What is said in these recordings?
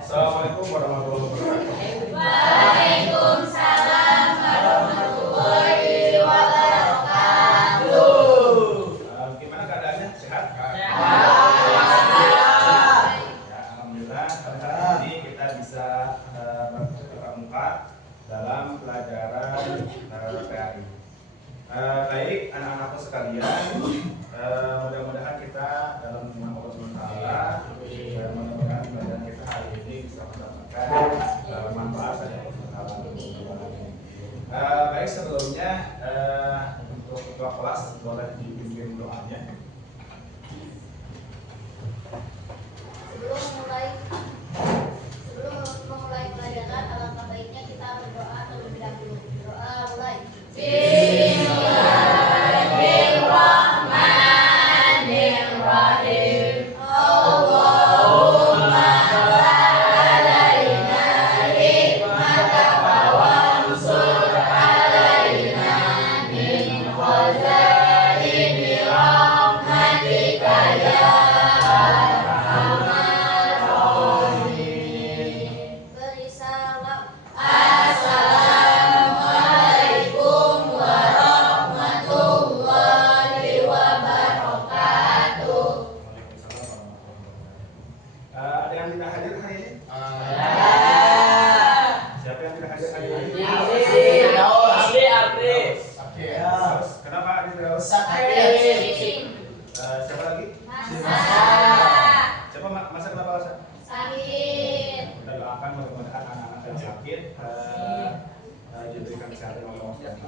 Assalamualaikum warahmatullahi wabarakatuh. Waalaikumsalam warahmatullahi wabarakatuh. Gimana keadaannya? Sehat? Sehat. Ya, alhamdulillah. Hari ini kita bisa bertatap muka dalam pelajaran PAI. Baik, anak-anakku sekalian, mudah-mudahan kita dalam nama Allah SWT, mudah-mudahan pelajaran kita hari ini bisa mendapatkan manfaat dari Allah SWT. Baik, sebelumnya untuk ketua kelas boleh dipimpin doanya. Sebelum memulai pelajaran, alangkah baiknya kita berdoa terlebih dahulu. Doa mulai. Bismillahirrahmanirrahim. Allahumma alaina hikmataka wansur alaina min khazaini rahmatika ya arhamar rahimin. Beri salam. Assalamualaikum warahmatullahi wabarakatuh. Ada yang tidak hadir hari ini? Siapa yang tidak hadir hari ini? Terus, kenapa Adi Firdaus? Siapa lagi? Siapa masa kenapa masa? Sakit. Kita doakan mudah-mudahan anak-anak yang sakit diberikan kesehatan oleh Allah SWT.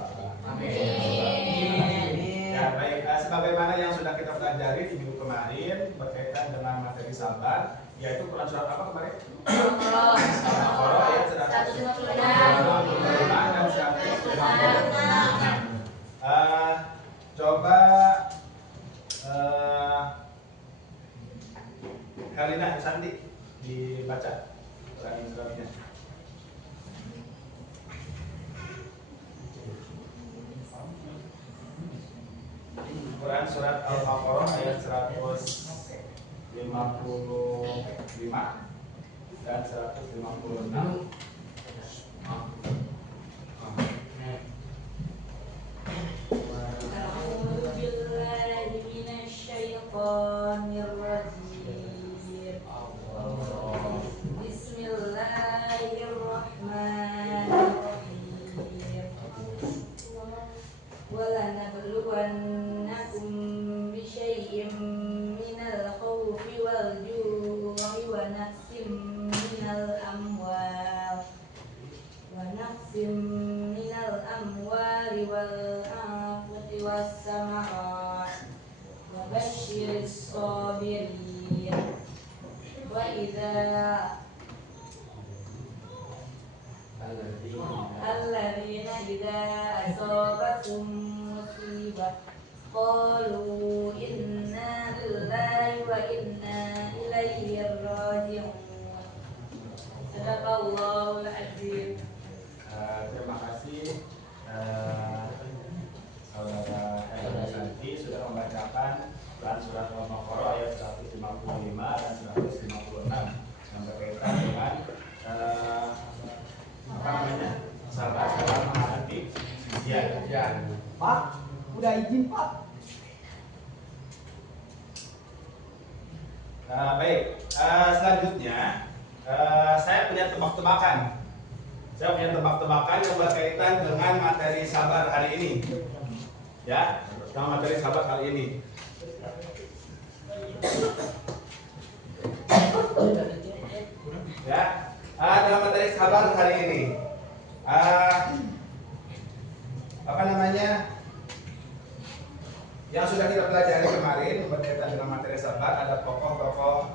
Ya, baik. Sebagaimana yang sudah kita pelajari di minggu kemarin berkaitan dengan materi sabar, yaitu Quran surat apa kemarin? Al-Baqarah ayat 155 dan 156. Coba Helena Santi dibaca suratnya. Quran surat Al-Baqarah ayat 155 dan 156. أعوذ بالله من الشيطان الرجيم. بسم الله الرحمن الرحيم. ولنبلونكم بشيء من الخوف والجوع ونقص من الأموال والأنفس والثمرات وبشر الصابرين الذين إذا أصابتهم مصيبة قالوا إنا لله وإنا إليه راجعون. صدق الله العظيم. Terima kasih saudara Helena Santi sudah membacakan Quran surat Al-Baqarah ayat 155 dan 156 yang berkaitan dengan apa namanya? Sabar menghadapi ujian. Pak, udah izin Pak. Baik, selanjutnya saya punya tebak-tebakan. Saya punya tebak-tebakan yang berkaitan dengan materi sabar hari ini. Ya, dengan materi sabar kali ini. Ya, dalam materi sabar hari ini. Apa namanya? Yang sudah kita pelajari kemarin berkaitan dengan materi sabar, ada tokoh-tokoh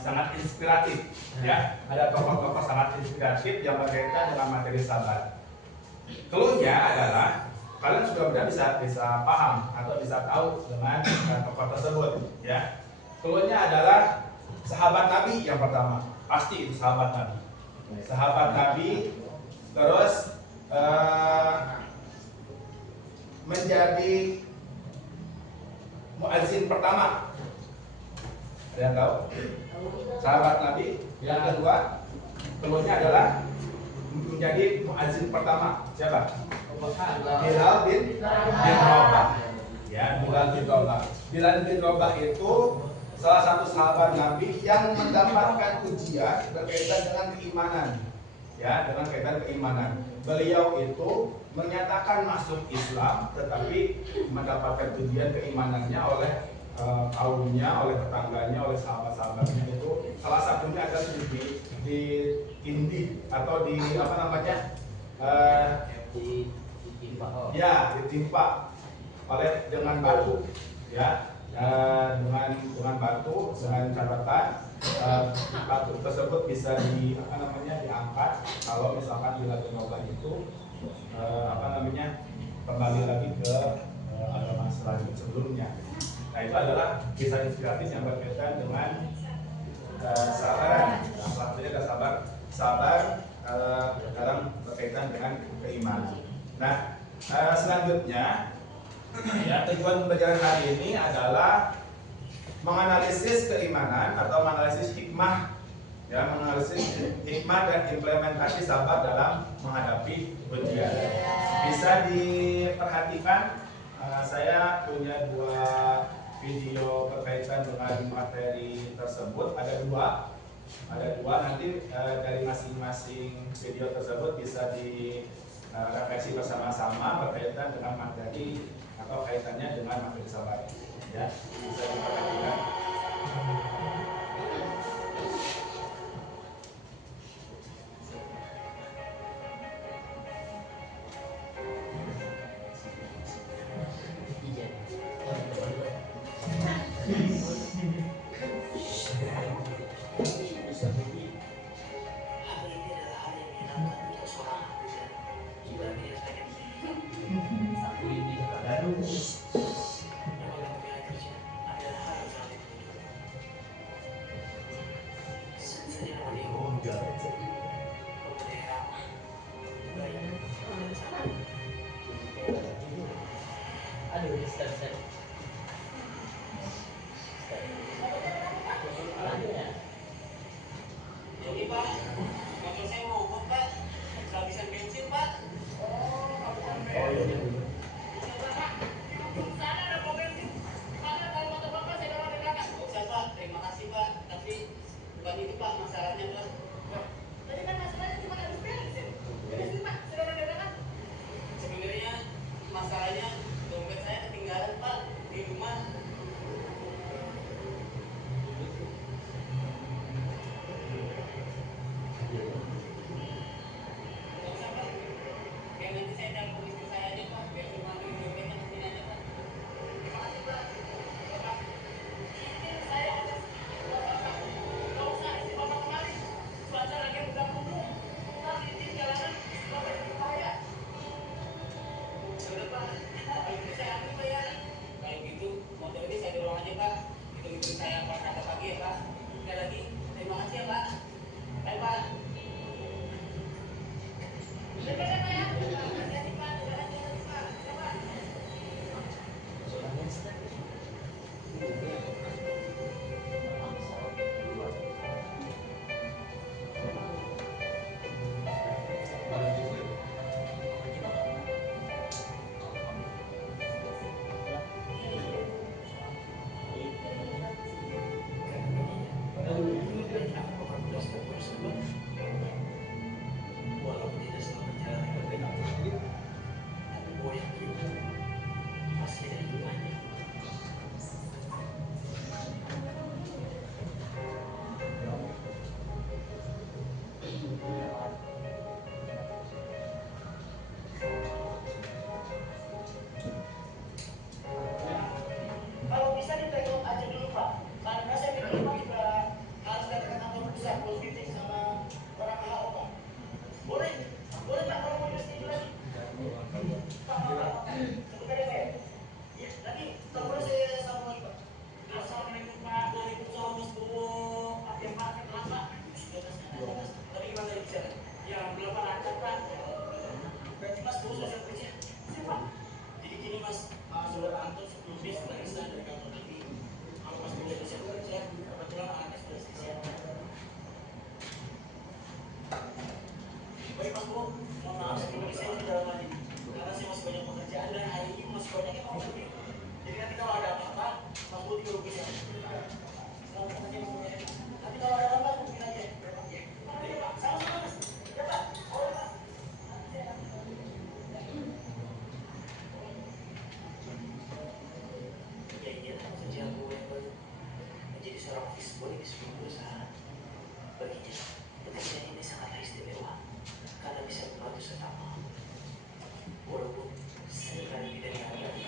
sangat inspiratif, ya. Ada tokoh-tokoh sangat inspiratif yang berkaitan dengan materi sabar. Keluhnya adalah kalian sudah mudah bisa paham atau bisa tahu dengan tokoh tersebut, ya. Keluhnya adalah sahabat Nabi yang pertama, pasti itu sahabat Nabi. Sahabat Nabi, terus menjadi muadzin pertama Ada yang tahu? Sahabat Nabi. Yang kedua, keluarnya adalah menjadi muadzin pertama. Siapa? Bilal bin Rabah. Ya, Bilal bin Rabah. Bilal bin Rabah itu salah satu sahabat Nabi yang mendapatkan ujian berkaitan dengan keimanan. Ya, dengan kaitan keimanan. Beliau itu menyatakan masuk Islam, tetapi mendapatkan ujian keimanannya oleh kaumnya, oleh tetangganya, oleh sahabat-sahabatnya itu. Salah satunya adalah di Indi atau di apa namanya? Ditimpa oleh dengan batu, ya, dengan batu, dengan catatan batu tersebut bisa diangkat kalau misalkan Bilal bin Rabah itu kembali lagi ke agama sebelumnya. Nah, itu adalah kisah inspiratif yang berkaitan dengan sabar. Salah satunya adalah sabar dalam berkaitan dengan keimanan. Nah, selanjutnya ya, tujuan pembelajaran hari ini adalah menganalisis keimanan atau menganalisis hikmah, ya, menganalisis hikmah dan implementasi sabar dalam menghadapi ujian. Bisa diperhatikan, saya punya dua video berkaitan dengan materi tersebut. Ada dua nanti dari masing-masing video tersebut bisa direfleksi bersama-sama berkaitan dengan materi atau kaitannya dengan materi sabar. Ya, bisa diperhatikan. Kalau gitu motor ini sebagai sebuah perusahaan, baginya pekerjaan ini sangatlah istimewa karena bisa membantu sesama. Walaupun seringkali tidak dihargai.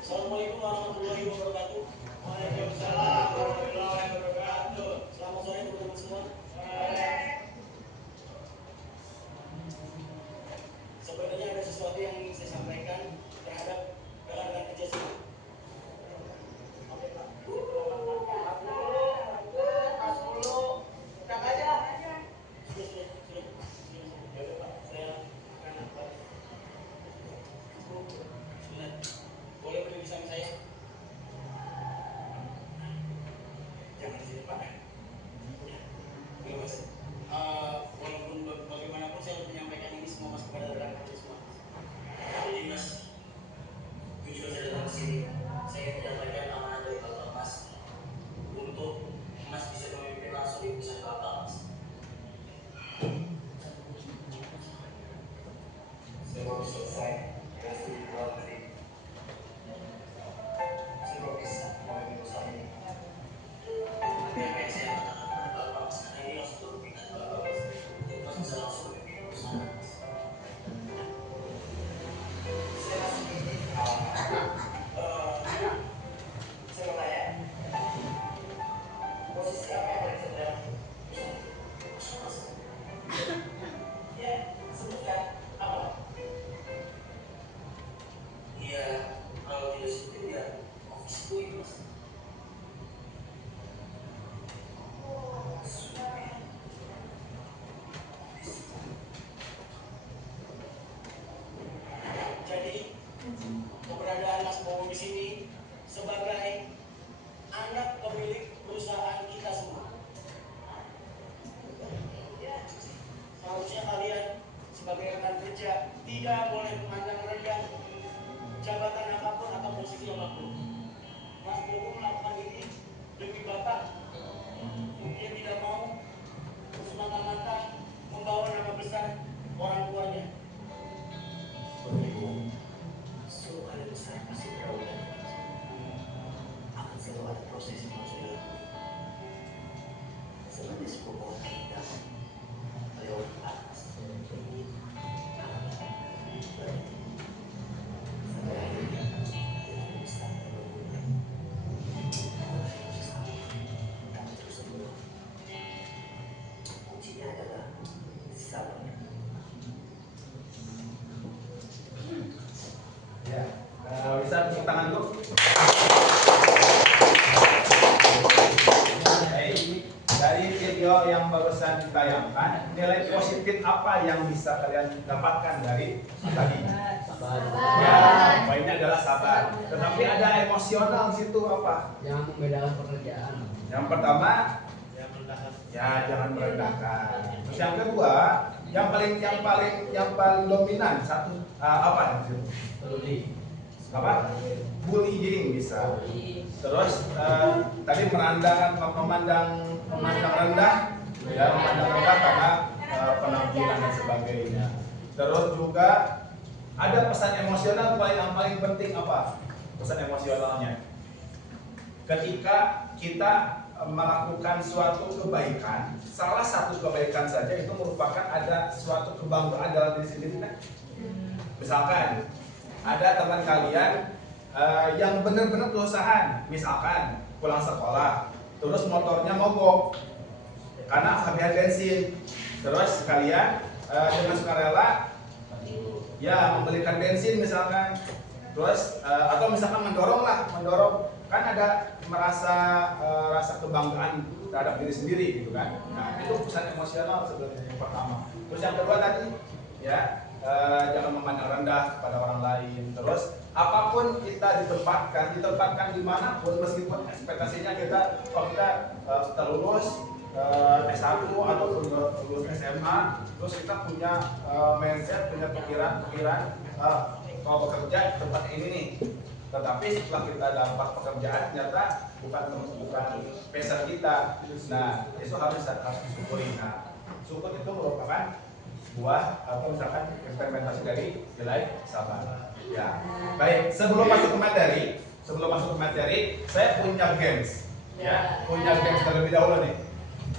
Assalamualaikum warahmatullahi wabarakatuh. Waalaikumsalam warahmatullahi wabarakatuh. Selamat sore teman-teman semua. Sebenarnya ada sesuatu yang ingin saya sampaikan terhadap rekan-rekan kerja saya. Boleh berdiri sama saya? Jangan di sini Pak. Udah mas. Walaupun bagaimanapun saya harus menyampaikan ini semua mas kepada rekan-rekan semua. Jadi mas, tujuan saya datang sini, saya ingin menyampaikan amanah dari Bapak Mas untuk Mas bisa memimpin langsung di perusahaan Bapak Mas. Saya baru selesai kasih luar negeri. Saya belum bisa memimpin perusahaan ini. Tapi apa yang saya katakan kepada Bapak Mas, karena ini langsung merugikan Bapak Mas. Mas bisa langsung memimpin perusahaan Mas. Saya masih ingin saya mau tanya, posisi apa yang paling sedang? Ya, sebutkan apa? Iya, kalau tidak seperti ya, office boy mas. Jadi, keberadaan Mas Bowo di sini sebagai anak pemilik perusahaan kita semua. Ya, seharusnya kalian sebagai rekan kerja tidak boleh memandang rendah jabatan apapun atau posisi apapun. Mas Bowo melakukan ini demi Bapak. Dia tidak mau semata-mata membawa nama besar orang tuanya. Seluruh kali besar pasti berawal dari kecil. Akan selalu ada proses yang harus dilalui. Seperti sebuah pohon keindahan lewat panas, dingin, hangat, berhenti. Sampai akhirnya dia besar dan berbulan. Sesama, tapi terus sebelum. Kuncinya adalah sabar. Ya, bisa tepuk tangan dulu. Dari video yang barusan ditayangkan, nilai positif apa yang bisa kalian dapatkan dari tadi? Ya, poinnya adalah sabar. Tetapi ada emosional di situ apa? Yang membedakan pekerjaan. Yang pertama, ya jangan merendahkan. Terus yang kedua, yang paling dominan satu apa yang di situ? apa? Bullying bisa. Terus tadi memandang rendah, ya memandang rendah karena penampilan dan sebagainya. Terus juga ada pesan emosional yang paling penting apa? Pesan emosionalnya. Ketika kita melakukan suatu kebaikan, salah satu kebaikan saja itu merupakan ada suatu kebanggaan dalam diri sendiri kan? Misalkan ada teman kalian yang benar-benar perusahaan, misalkan pulang sekolah, terus motornya mogok karena kehabisan bensin, terus kalian dengan sukarela ya membelikan bensin misalkan, terus atau misalkan mendorong kan ada rasa kebanggaan terhadap diri sendiri gitu kan. Nah itu pesan emosional sebenarnya yang pertama. Terus yang kedua tadi ya jangan memandang rendah kepada orang lain. Terus apapun kita ditempatkan dimanapun, meskipun ekspektasinya kita setelah lulus S1 atau lulus SMA, terus kita punya mindset, punya pikiran kalau bekerja tempat ini nih. Tetapi setelah kita dapat pekerjaan ternyata bukan passion kita. Nah itu harus disyukuri. Nah syukur itu merupakan buah atau misalkan implementasi dari nilai sabar. Ya, baik. Sebelum masuk ke materi, saya punya games. Ya, punya games terlebih dahulu nih.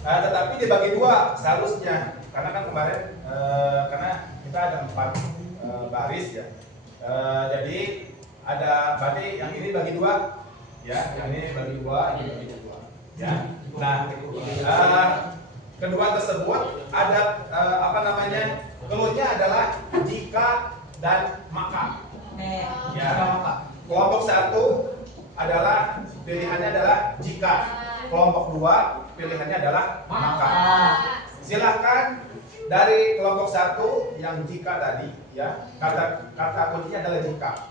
Tetapi dibagi dua seharusnya, karena kan kemarin karena kita ada 4 baris ya. Jadi ada berarti yang ini bagi dua, ya, yang ini bagi dua, ini bagi dua. Ya. Nah, kedua tersebut ada keluarnya adalah jika dan maka. Ya. Kelompok 1 adalah pilihannya adalah jika. Kelompok 2 pilihannya adalah maka. Silahkan dari kelompok 1 yang jika tadi, ya, kata kuncinya adalah jika.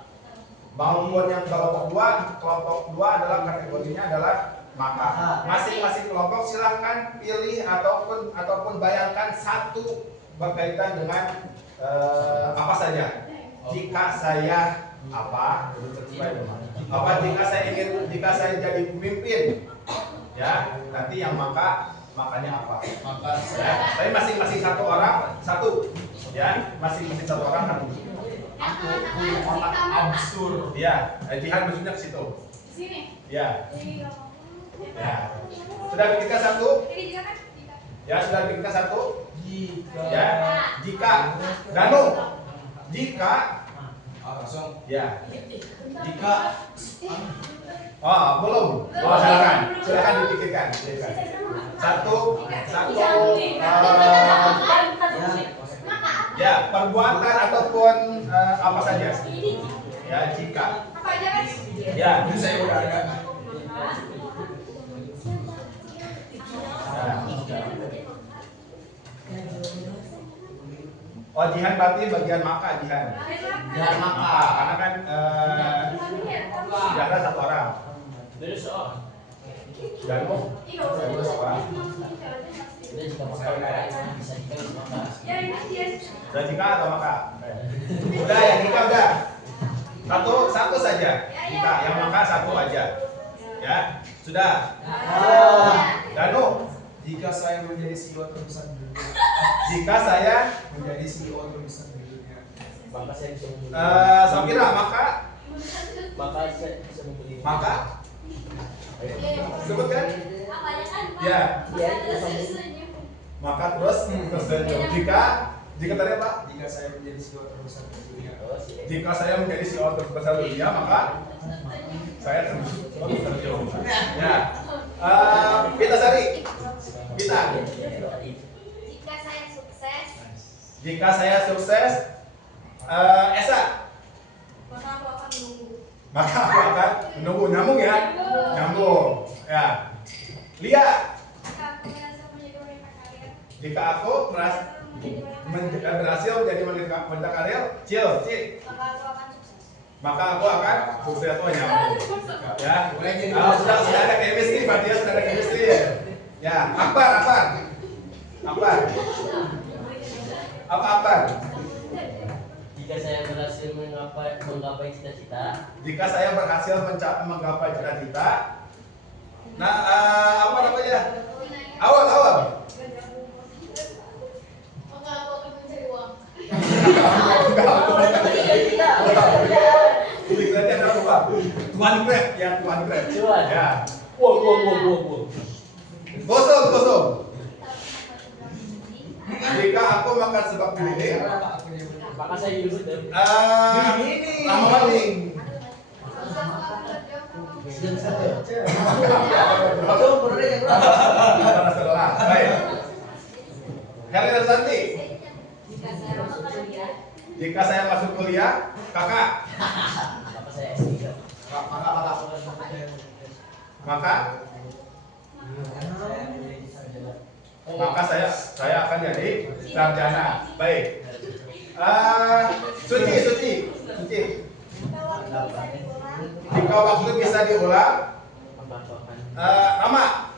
Maupun yang kelompok 2 adalah kategorinya adalah maka. Masing-masing kelompok silahkan pilih ataupun bayangkan satu berkaitan dengan apa saja. Jika saya apa? Jika saya jadi pemimpin, ya, nanti yang makanya apa? Ya, tapi masing-masing satu orang satu, ya, masing-masing satu orang satu. Aku punya otak absurd. Ya, jihad maksudnya ke situ. Sini. Ya. Ya. Sudah bikinkan satu? Ya, sudah bikinkan satu? Ya. Jika. Danu. Jika. Langsung. Ya. Jika. Oh, belum. Oh, silakan dipikirkan. Satu. Ya, perbuatan ataupun apa saja. Ya, jika. Apa aja kan? Ya, Ini saya udah ada. Oh, jihan berarti bagian maka jihan. Jihan maka. Karena kan sudah ada satu orang. Dan satu orang. Dan jika atau maka? Udah ya, jika udah. Satu saja. Jika yang maka satu aja. Ya, sudah. Danu, Jika saya menjadi CEO terbesar di dunia, jika saya menjadi CEO terbesar di dunia, Maka saya bisa membeli. Safira, maka Saya bisa membeli. sebutkan. Ya, maka terus tersenyum. Jika tadi apa? jika saya menjadi CEO terbesar di dunia, Jika saya menjadi CEO terbesar dunia, maka saya tersenyum. Ya, Pita Sari, Pita. Jika saya sukses, Jika saya sukses, Esa, maka aku akan menunggu. maka aku akan menunggu. Nyambung ya? Nyambung. Ya. Lia, Jika aku merasa menjadi wanita kalian, jika aku berhasil menjadi wanita karir, Cil, maka aku akan sukses. maka aku akan sukses. Oh, nyambung. Ya. Sudah ada chemistry, berarti ya sudah ada chemistry. Ya, Akbar. Jika saya berhasil menggapai cita-cita. Jika saya berhasil menggapai cita-cita. Nah, apa namanya? Awal. Maka aku akan mencari uang. Tulisannya apa? Tuan Grab, ya Tuan Grab. Cuan. Ya. Wow. Kosong. Jika aku makan sebab keliling, Maka saya hidup betul. lama maling. Karena setelah. Baik. Helena Santi. Jika saya masuk kuliah, kakak. Maka saya S3. Maka saya akan jadi sarjana. Baik. Suci. Jika waktu bisa diulang, Rama.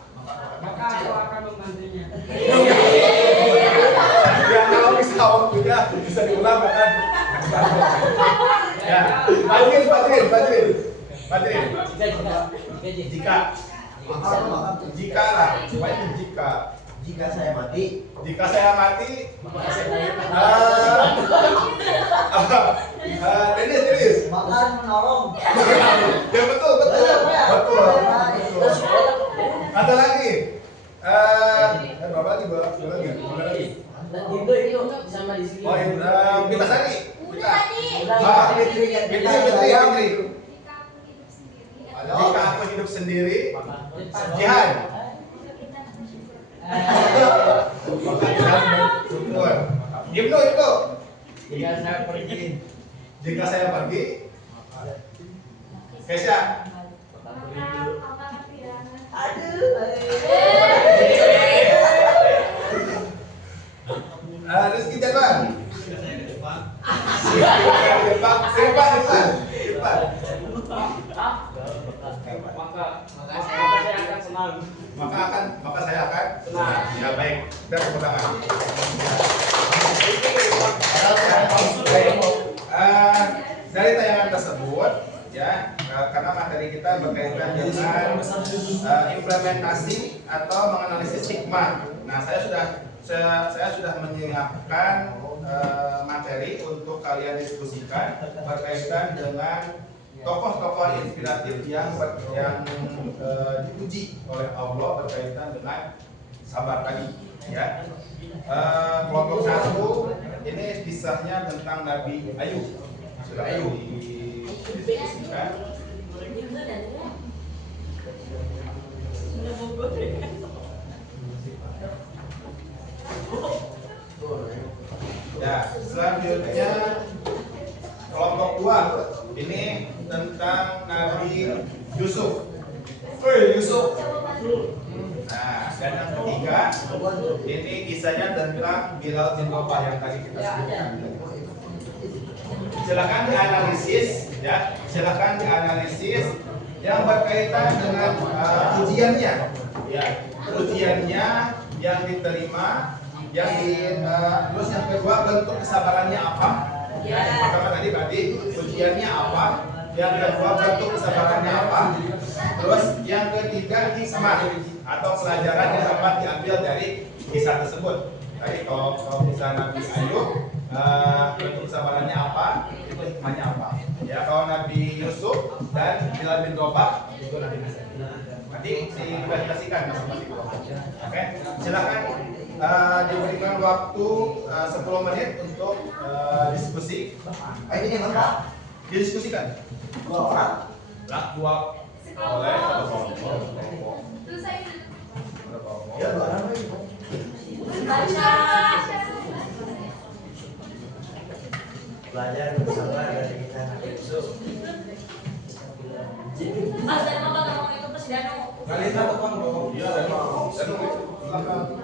Maka aku akan membantunya. Ya kalau bisa waktunya bisa diulang bahkan. Ya, Badrin. Jika lah, supaya jika saya mati, Dennis. Makan menolong. Ya betul. Ada lagi. Berapa lagi? Itu sama di sini. Oh, Pita Sari. Fitri. Fitri. Jika aku hidup sendiri, Jihan. Syukur. Ibnu. Jika saya pergi, Kesha. Rizky Jadwan. Irfan. Maka saya akan senang. Ya baik. Kita tepuk tangan. Dari tayangan tersebut, ya, karena materi kita berkaitan dengan implementasi atau menganalisis hikmah. Nah, saya sudah menyiapkan materi untuk kalian diskusikan berkaitan dengan tokoh-tokoh inspiratif yang dipuji oleh Allah berkaitan dengan sabar tadi, ya. Kelompok 1 ini kisahnya tentang Nabi Ayub. Sudah Ayub didiskusikan. Ya, selanjutnya kelompok 2 ini tentang Nabi Yusuf. Nah, dan yang ketiga ini kisahnya tentang Bilal bin Rabah yang tadi kita sebutkan. Silakan dianalisis, ya. Silakan dianalisis yang berkaitan dengan ujiannya, ya. Ujiannya yang diterima, terus yang kedua bentuk kesabarannya apa? Yang pertama tadi berarti ujiannya apa? Yang kedua bentuk kesabarannya apa? Terus yang ketiga hikmah atau pelajaran yang dapat diambil dari kisah tersebut. Tadi kalau kisah Nabi Ayub, bentuk kesabarannya apa? Itu hikmahnya apa? Ya, kalau Nabi Yusuf dan Bilal bin Rabah itu nanti bisa. Nanti diklarifikasikan masing-masing. Oke, silakan diberikan waktu 10 menit untuk diskusi. Ini mana? Didiskusikan. Lah, dua oleh satu kelompok. Ya, barang lagi. Belajar bersabar dari kita Nabi Yusuf. Kali itu apa bang? Iya, silakan.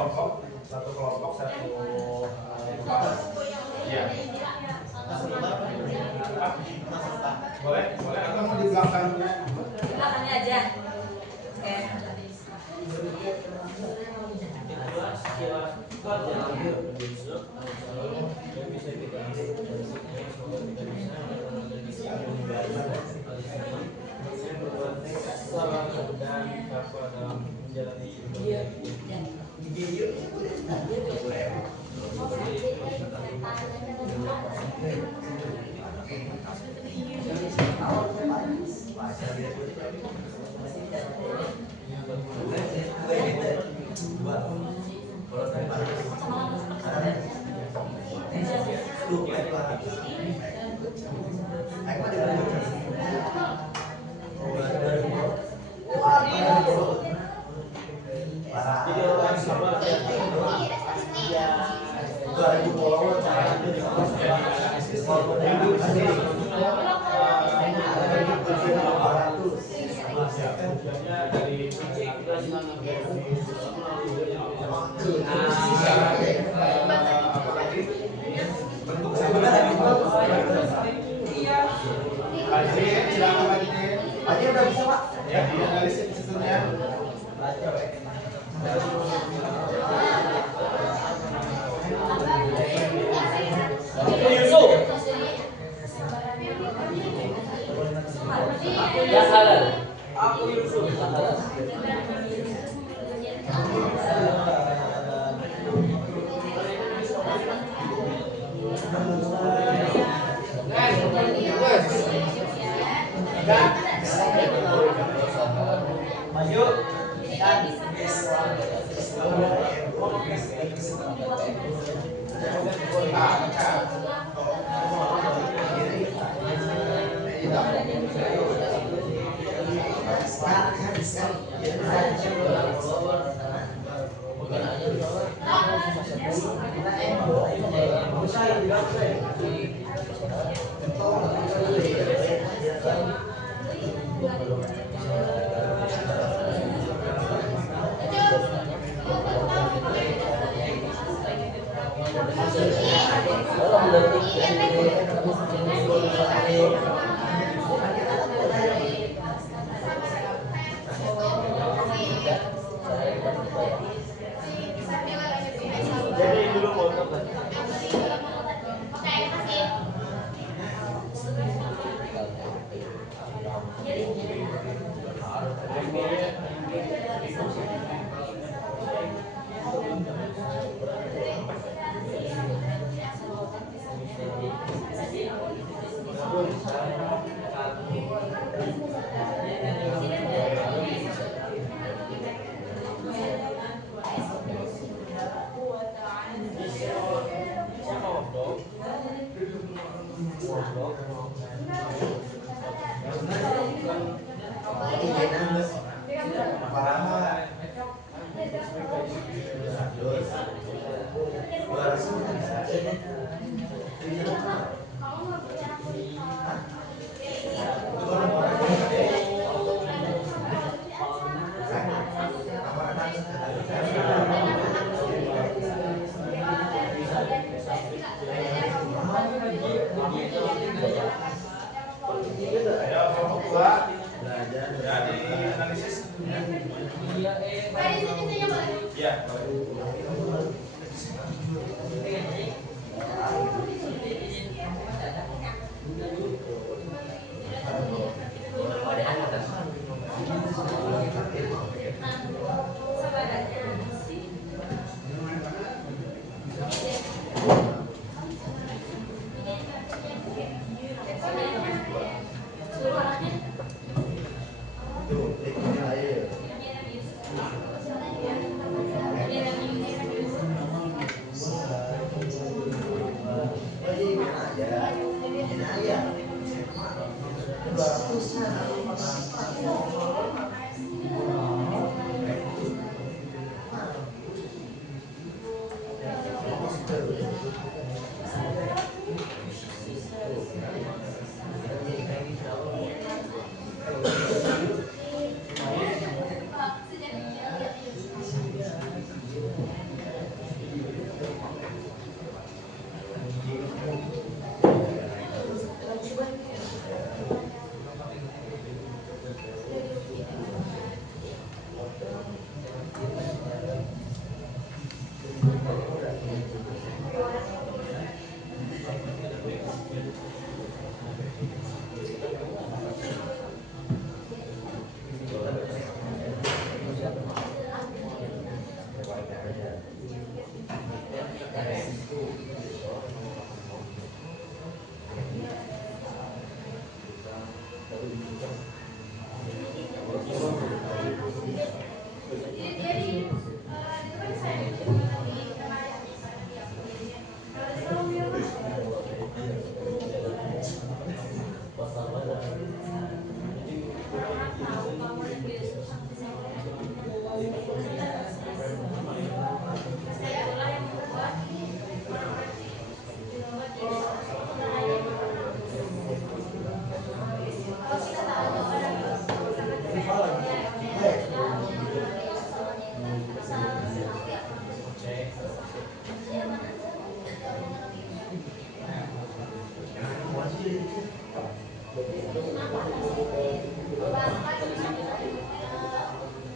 kelompok, satu ya. Boleh atau mau di belakangnya? Belakangnya aja. Oke. Ya, dianalisis sistemnya. Yusuf. Ya halal. Aku Yusuf. Halal.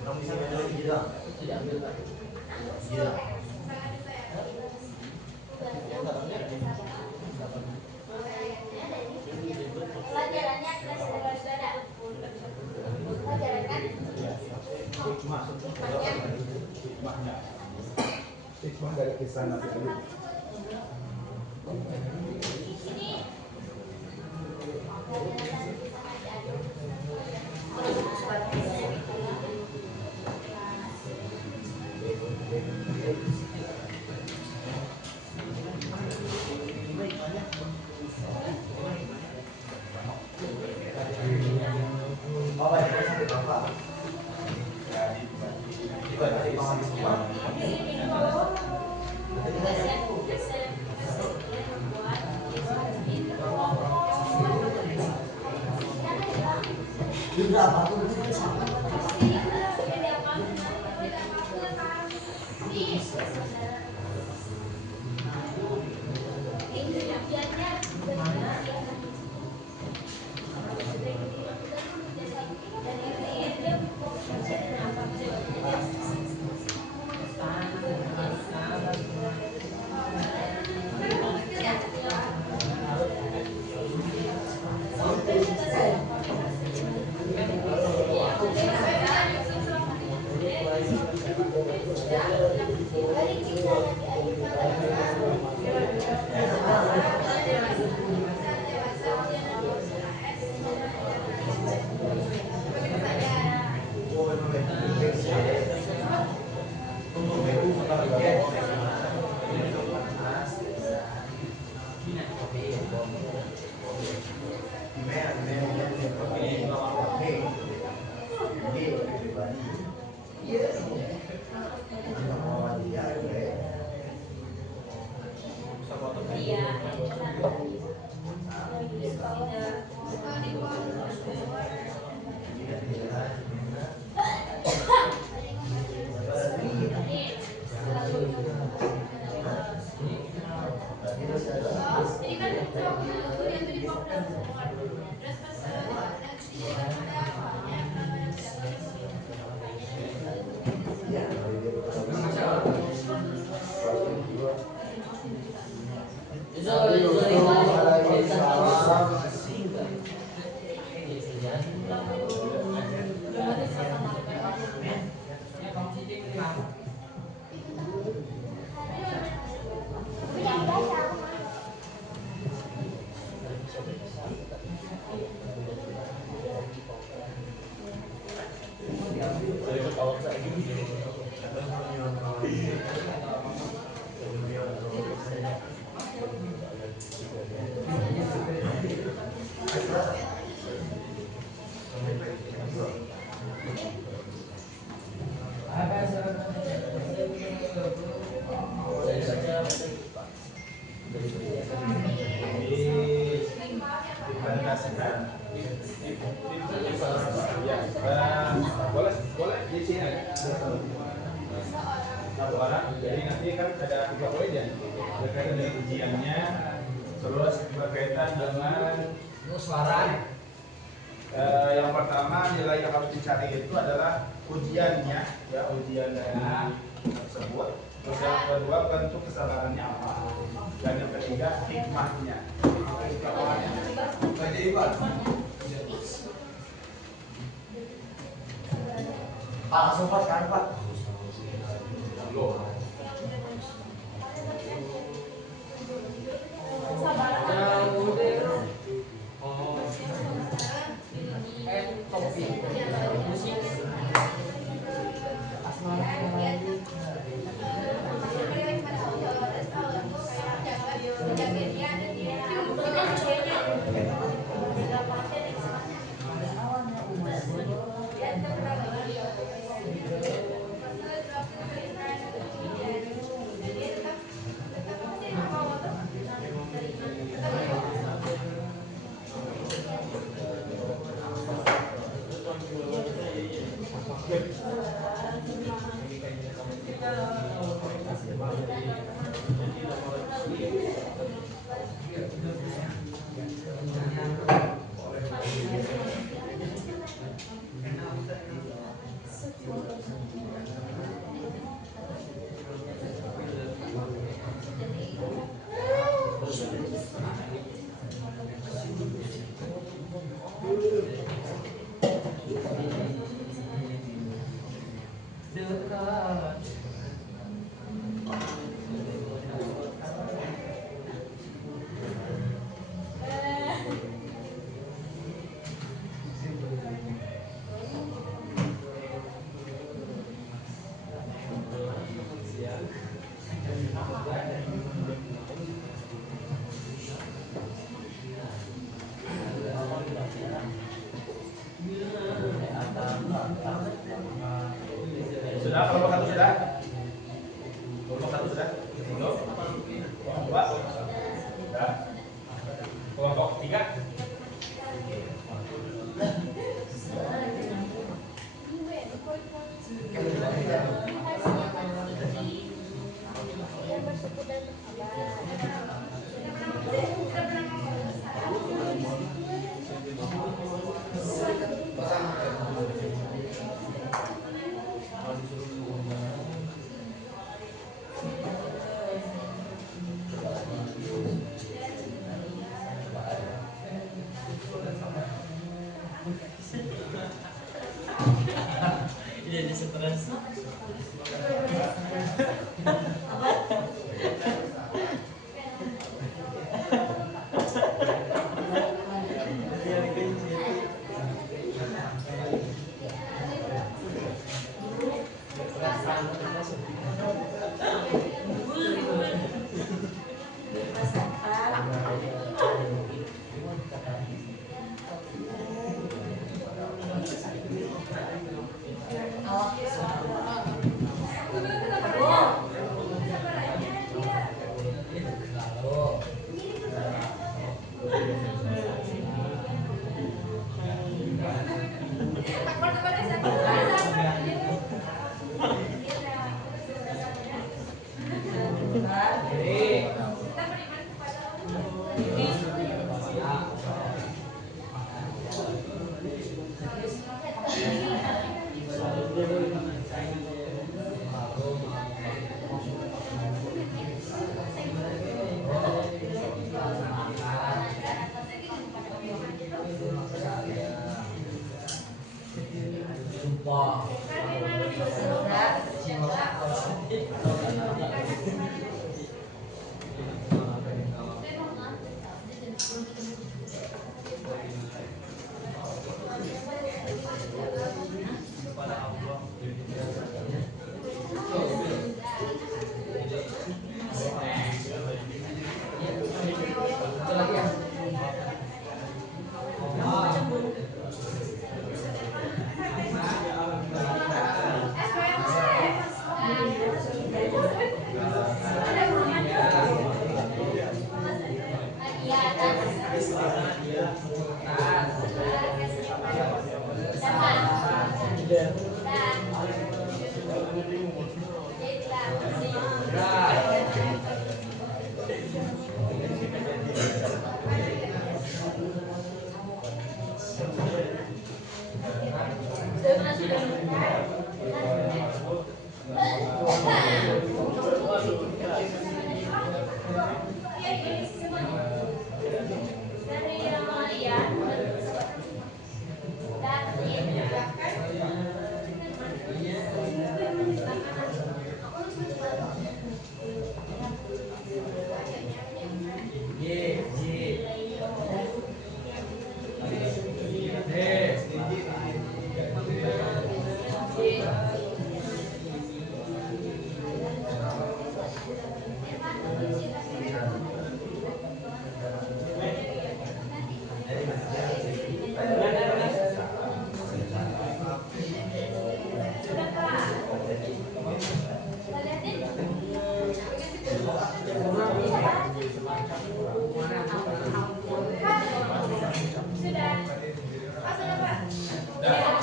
Kamu bisa main lagi gitu? Tidak ambil Pak. Iya. Pelajarannya kelas 12 ada. Pelajaran kan? Hikmah dari kisah Nabi Ayub. Oh, baik, terus sampai berapa? Dibaca dipahami semua. Berapa tuh? Boleh di sini aja. Satu orang. Jadi nanti kan ada 3 poin ya. Berkaitan dengan ujiannya, terus berkaitan dengan suara. Yang pertama nilai yang harus dicari itu adalah ujiannya, ya ujian dari tersebut. Terus yang kedua bentuk kesabarannya apa, dan yang ketiga hikmahnya. Tadi Iwan. Pak, langsung Pak sekarang Pak. sudah? Kelompok 1 sudah? Belum? Kelompok 2? Sudah. Kelompok 3? Jadi stres.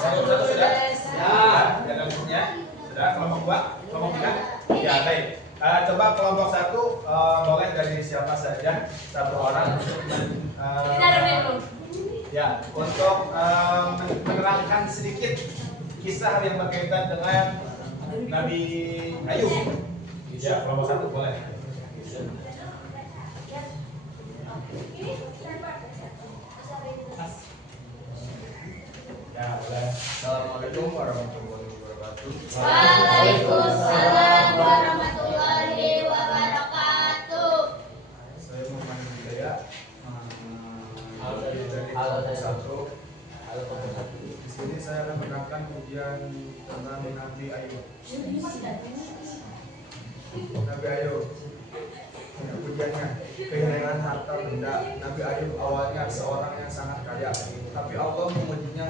Satu sudah? Ya, dan selanjutnya sudah. Kelompok 2, kelompok 3. Ya, baik. Coba kelompok 1 boleh dari siapa saja, satu orang ya, untuk menerangkan sedikit kisah yang berkaitan dengan Nabi Ayub. Ya, kelompok 1 boleh. Ya, boleh. Assalamualaikum warahmatullahi wabarakatuh. Waalaikumsalam warahmatullahi wabarakatuh. Saya Muhammad Hidayat. Halo, Satu. Di sini saya akan menerangkan ujian tentang Nabi Ayub. Nabi Ayub. Ujiannya, kehilangan harta benda. Nabi Ayub awalnya seorang yang sangat kaya, tapi Allah mengujinya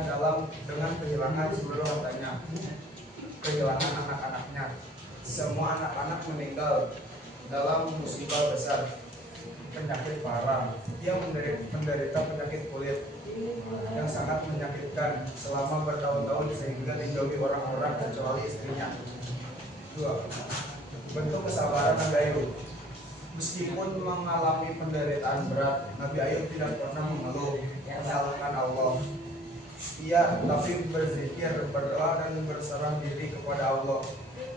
dengan kehilangan seluruh hartanya. kehilangan anak-anaknya. Semua anak-anak meninggal dalam musibah besar, penyakit parah. Dia menderita penyakit kulit yang sangat menyakitkan selama bertahun-tahun sehingga dijauhi orang-orang kecuali istrinya. 2. Bentuk kesabaran Nabi Ayub. Meskipun mengalami penderitaan berat, Nabi Ayub tidak pernah mengeluh, menyalahkan Allah. Ia tapi berzikir, berdoa dan berserah diri kepada Allah.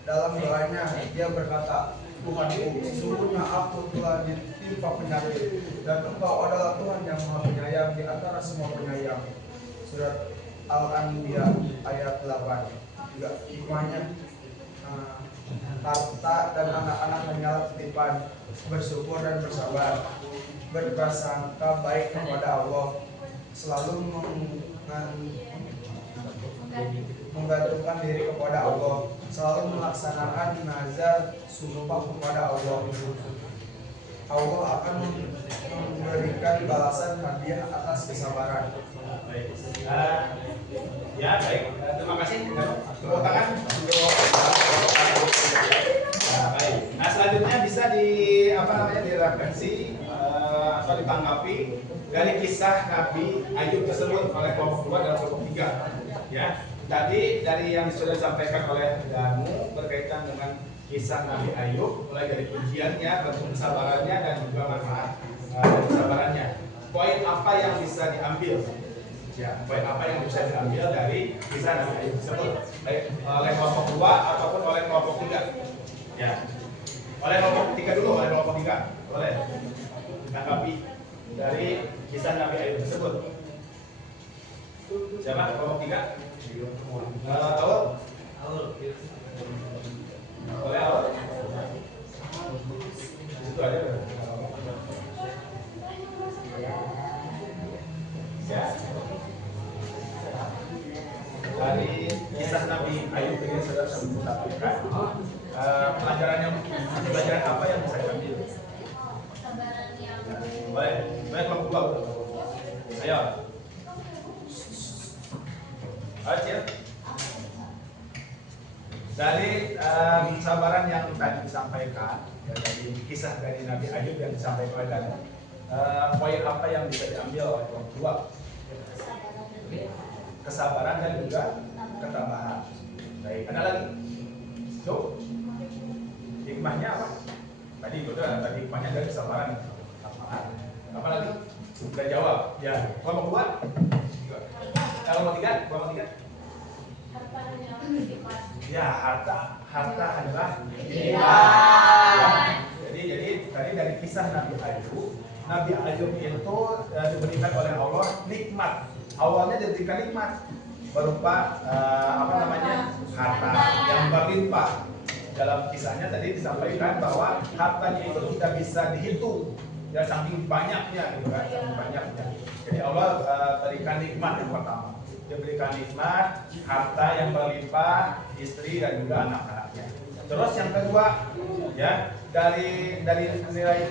Dalam doanya dia berkata, Tuhanku, sesungguhnya aku telah ditimpa penyakit dan Engkau adalah Tuhan yang Maha Penyayang di antara semua penyayang. Surat Al-Anbiya ayat 8. Juga hikmahnya, harta dan anak-anak hanyalah titipan, bersyukur dan bersabar, berprasangka baik kepada Allah, selalu menggantungkan diri kepada Allah, selalu melaksanakan nazar sumpah kepada Allah. Allah akan memberikan balasan hadiah atas kesabaran. Baik. Ya baik. Terima kasih. Tepuk tangan untuk baik. Nah selanjutnya bisa direfleksi atau ditanggapi dari kisah Nabi Ayub tersebut oleh kelompok 2 dan kelompok 3. Ya. Tadi dari yang sudah disampaikan oleh Danu berkaitan dengan kisah Nabi Ayub, mulai dari ujiannya, bentuk kesabarannya dan juga manfaat dari kesabarannya. Poin apa yang bisa diambil? Ya, poin apa yang bisa diambil dari kisah Nabi Ayub tersebut, baik oleh kelompok 2 ataupun oleh kelompok 3. Ya, oleh kelompok 3 dulu, oleh kelompok 3, boleh tanggapi dari kisah Nabi Ayub tersebut. Siapa kelompok 3? Awal? Boleh awal? Itu ada. Ya. Dari kisah Nabi Ayub ini sudah saya sampaikan. Pelajaran apa yang bisa diambil? Kesabaran yang Boleh kelompok 2. Ayo. Acil. Dari kesabaran yang tadi disampaikan, dari kisah dari Nabi Ayub yang disampaikan oleh Danu, poin apa yang bisa diambil oleh kelompok 2? Kesabaran dan juga ketabahan. Baik, ada lagi? So, hikmahnya apa? Tadi hikmahnya dari kesabaran dan ketabahan. Apa lagi? Sudah jawab. Ya, kelompok 2? Kelompok 3? Kelompok 3? Ya, harta adalah nikmat. Jadi tadi dari kisah Nabi Ayub itu diberikan oleh Allah nikmat. Awalnya diberikan nikmat berupa harta yang berlimpah. Dalam kisahnya tadi disampaikan bahwa hartanya itu tidak bisa dihitung, ya saking banyaknya gitu kan, saking banyaknya. Jadi Allah berikan nikmat yang pertama. Dia berikan nikmat, harta yang berlimpah, istri dan juga anak-anaknya. Terus yang kedua, ya dari nilai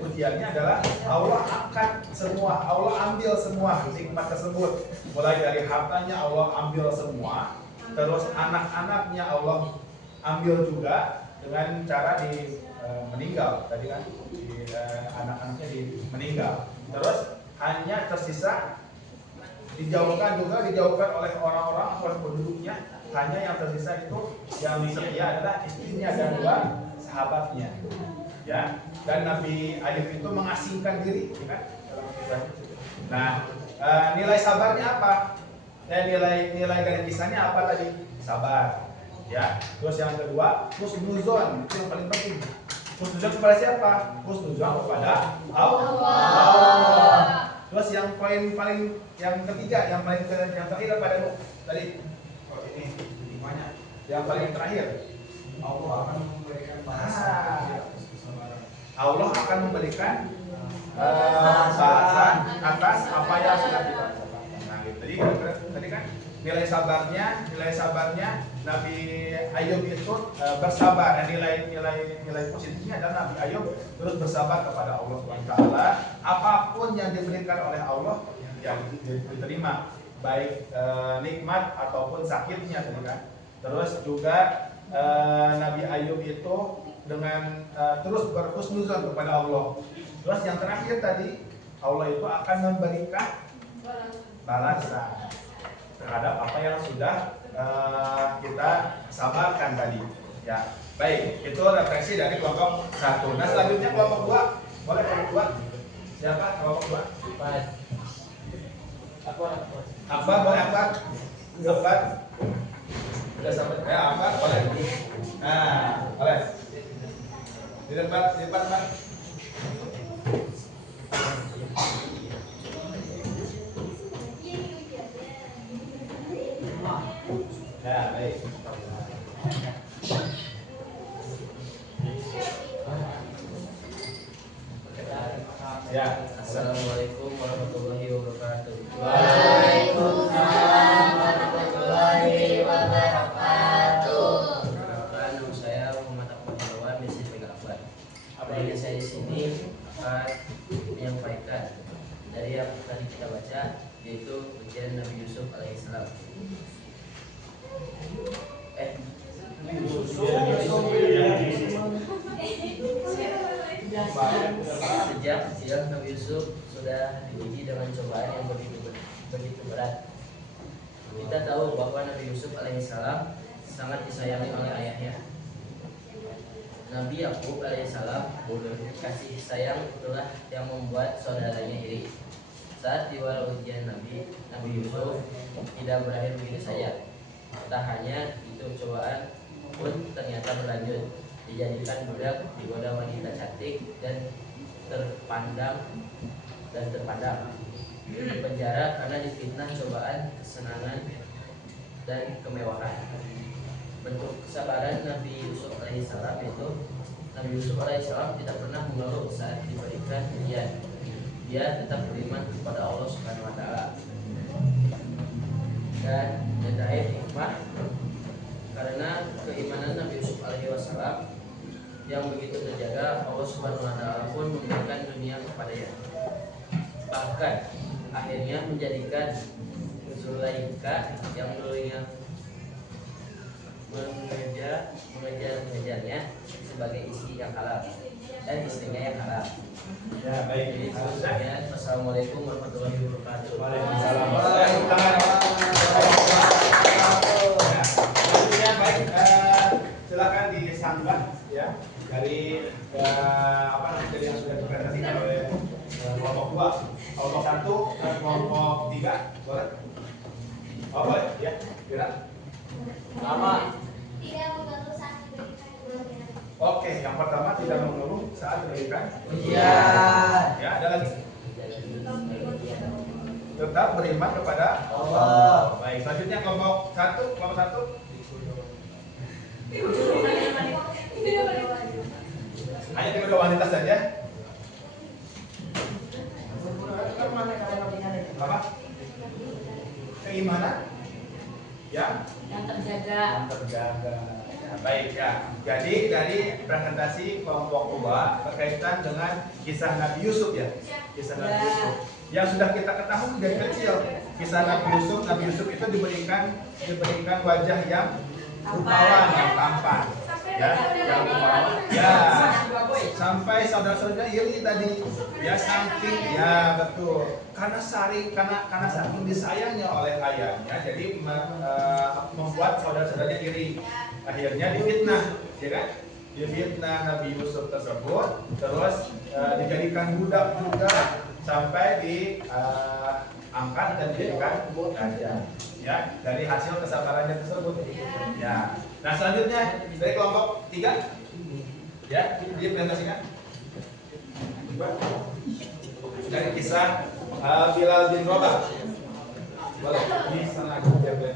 ujiannya adalah Allah ambil semua nikmat tersebut. Mulai dari hartanya Allah ambil semua, terus anak-anaknya Allah ambil juga dengan cara meninggal. Tadi kan anak-anaknya meninggal. Terus hanya tersisa dijauhkan oleh orang-orang oleh penduduknya, hanya yang tersisa itu yang setia adalah istrinya dan dua sahabatnya, ya. Dan Nabi Ayub itu mengasingkan diri, ya kan, dalam kisahnya. Nah, nilai sabarnya apa? Nilai dari kisahnya apa tadi? Sabar, ya. Terus yang kedua, husnuzon, itu yang paling penting. Husnuzon kepada siapa? Husnuzon kepada Allah. Terus yang poin yang ketiga, yang terakhir pada tadi, ini hikmahnya. Yang paling terakhir, Allah akan memberikan balasan. Allah akan memberikan balasan atas apa yang sudah kita lakukan. Nah, tadi kan nilai sabarnya Nabi Ayub itu bersabar. Dan nilai positifnya adalah Nabi Ayub terus bersabar kepada Allah SWT. Apapun yang diberikan oleh Allah yang diterima, baik nikmat ataupun sakitnya, tadi kan. Terus juga Nabi Ayub itu dengan terus berhusnuzon kepada Allah. Terus yang terakhir tadi, Allah itu akan memberikan balasan terhadap apa yang sudah kita sabarkan tadi. Ya, baik. Itu refleksi dari kelompok 1. Nah, selanjutnya kelompok 2. Boleh kelompok 2? Siapa kelompok 2? Akbar, boleh Akbar? Akbar. Sudah sampai Akbar, boleh. Nah, boleh. Di depan, Pak. Ya, baik. Ya, Assalamualaikum warahmatullahi wabarakatuh. Waalaikumsalam warahmatullahi wabarakatuh. Perkenalkan, nama saya Muhammad Akbar Jawan, Mesir Pegang Akbar. Apalagi saya di sini akan menyampaikan dari yang tadi kita baca, yaitu ujian Nabi Yusuf alaihissalam. Sejak kecil Nabi Yusuf sudah diuji dengan cobaan yang begitu berat. Kita tahu bahwa Nabi Yusuf alaihissalam sangat disayangi oleh ayahnya. Nabi Yakub alaihissalam kasih sayang itulah yang membuat saudaranya iri. Saat diwala ujian Nabi Yusuf tidak berakhir begitu saja. Tak hanya itu, cobaan pun ternyata berlanjut. Dijadikan budak, digoda wanita cantik dan terpandang, di penjara karena difitnah cobaan kesenangan dan kemewahan. Bentuk kesabaran Nabi Yusuf alaihissalam itu, Nabi Yusuf alaihissalam tidak pernah mengeluh saat diberikan ujian. Dia tetap beriman kepada Allah Subhanahu wa taala. Dan yang terakhir, hikmah, karena keimanan Nabi Yusuf alaihissalam yang begitu terjaga, Allah Subhanahu wa taala pun memberikan dunia kepadanya. Bahkan akhirnya menjadikan Zulaikha yang dulunya mengejarnya sebagai istri yang halal dan istrinya yang halal. Ya, baik. Jadi itu saja. Wassalamualaikum warahmatullahi wabarakatuh. Waalaikumsalam. Ya, baik. Silakan disanggah ya dari dari yang sudah dipresentasikan oleh kelompok 2, kelompok 1 dan kelompok 3. Boleh? Oh, boleh ya. Kira. Apa? Tidak mengganggu saat diberikan ujian. Oke, yang pertama tidak mengeluh saat diberikan Ujian. Ya, ada lagi. Tetap beriman kepada Allah. Baik, selanjutnya kelompok 1, hanya kedua wanita saja. Apa? Keimanan yang terjaga. Ya, baik ya. Jadi dari presentasi kelompok 2 berkaitan dengan kisah Nabi Yusuf ya. Kisah Nabi Yusuf yang sudah kita ketahui dari kecil. Kisah Nabi Yusuf itu diberikan wajah yang rupawan, yang tampan. Ya, yang rupawan. Ya, sampai saudara-saudara iri tadi. Ya, saking ya betul. Karena saking disayangnya oleh ayahnya, jadi membuat saudara-saudaranya iri. Akhirnya difitnah, ya kan? Difitnah Nabi Yusuf tersebut, terus dijadikan budak juga sampai diangkat dan dijadikan raja. Ya, dari hasil kesabarannya tersebut. Ya. Nah, selanjutnya dari kelompok 3, ya, dia presentasikan dari kisah Bilal bin Rabah. Boleh di sana ya, boleh.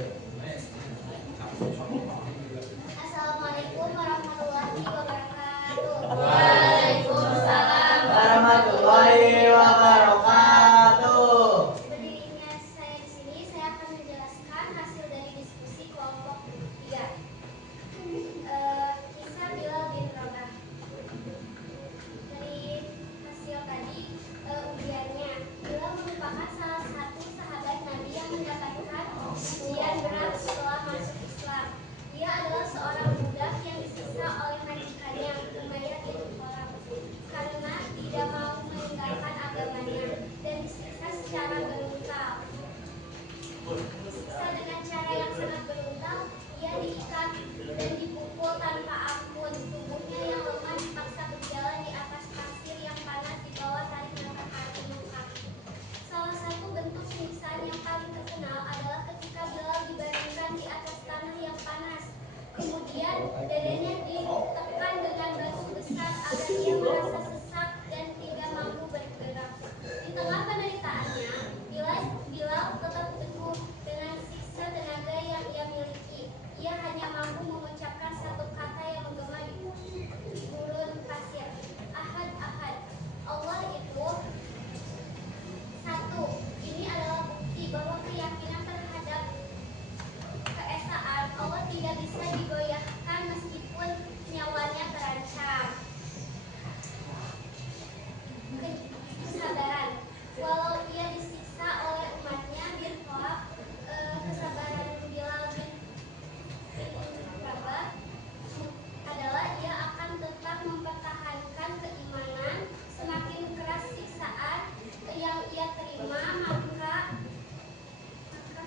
Assalamualaikum warahmatullahi wabarakatuh. Waalaikumsalam warahmatullahi wabarakatuh. Berdirinya saya di sini, saya akan menjelaskan hasil dari diskusi kelompok 3. Kisah Bilal bin Rabah. Dari hasil tadi ujiannya, Bilal merupakan salah satu sahabat Nabi yang mendapatkan cara brutal. Disiksa dengan cara yang sangat brutal, ia diikat dan dipukul tanpa ampun. Tubuhnya yang lemah dipaksa berjalan di atas pasir yang panas di bawah tarik matahari Mekah. Salah satu bentuk siksaan yang paling terkenal adalah ketika Bilal dibaringkan di atas tanah yang panas. Kemudian dadanya ditekan dengan batu besar agar ia merasa sesak dan tidak mampu bergerak. Di tengah penderitaannya, Bilal tetap teguh dengan siksa tenaga yang ia miliki. Ia hanya mampu mengucapkan satu kata yang menggema di gurun pasir. Ahad, ahad. Allah itu satu. Ini adalah bukti bahwa keyakinan terhadap keesaan Allah tidak bisa digoyahkan meskipun nyawanya terancam. Kesabaran. Walau ia disiksa oleh umatnya, birqoab, kesabaran Bilal bin Rabah adalah ia akan tetap mempertahankan keimanan. Semakin keras siksaan yang ia terima, maka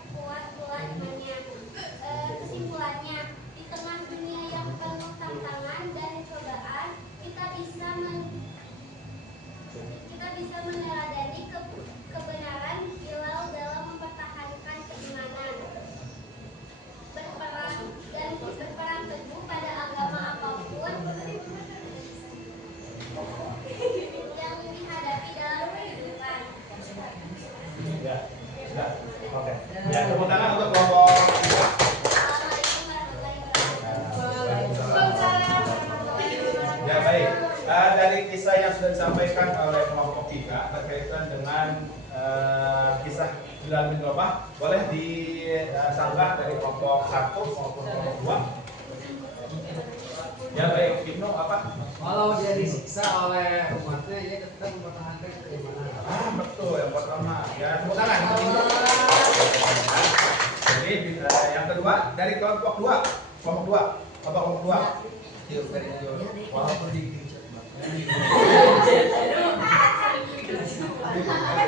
kuat pula imannya. Kesimpulannya, di tengah dunia yang penuh tantangan dan cobaan, kita bisa meneladani kebenaran Bilal dalam mempertahankan keimanan, berperang teguh pada agama apapun yang dihadapi dalam kehidupan. Ya, oke. Ya, tepuk tangan untuk kelompok. Assalamualaikum warahmatullahi wabarakatuh. Ya, baik. Dari kisah yang sudah disampaikan oleh kelompok 3 berkaitan dengan kisah Bilal bin Rabah, boleh disanggah dari kelompok 1 maupun kelompok 2. Ya, baik. Ibnu apa? Walau dia disiksa oleh umatnya, ia tetap mempertahankan keimanan. Betul, yang pertama. Ya, tepuk tangan. Jadi yang kedua dari kelompok 2. Kelompok 2. Walaupun digencet.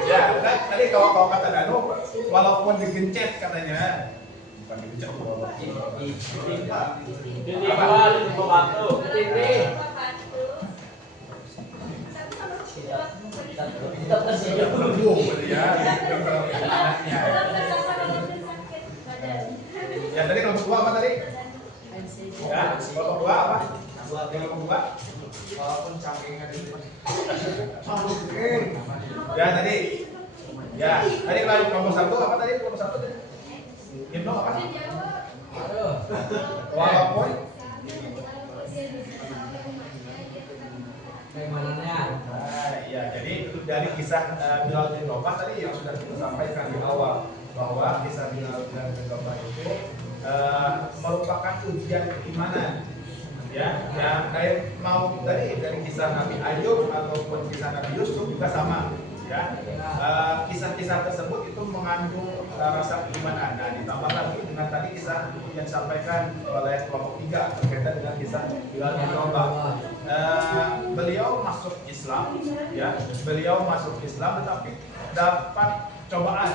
Ya, tadi kalau kata Danu, walaupun digencet katanya, bukan digencet. Ya, tadi kelompok 2 apa tadi? Ya, kelompok 2 apa? Kelompok 2. Walaupun cangkingnya di depan. Ya, tadi. Ya, tadi kelompok 1 apa tadi? Kelompok 1 tadi. Ibnu apa? Walaupun Keimanannya. Ya, jadi dari kisah Bilal bin Rabah tadi yang sudah kita sampaikan di awal, bahwa kisah Bilal bin Rabah itu merupakan ujian keimanan. Ya, yang dari kisah Nabi Ayub ataupun kisah Nabi Yusuf juga sama. Ya, kisah-kisah tersebut itu mengandung rasa keimanan. Nah, ditambah lagi dengan tadi kisah yang disampaikan oleh kelompok 3 berkaitan dengan kisah Bilal bin Rabah. Beliau masuk Islam, ya, tetapi dapat cobaan.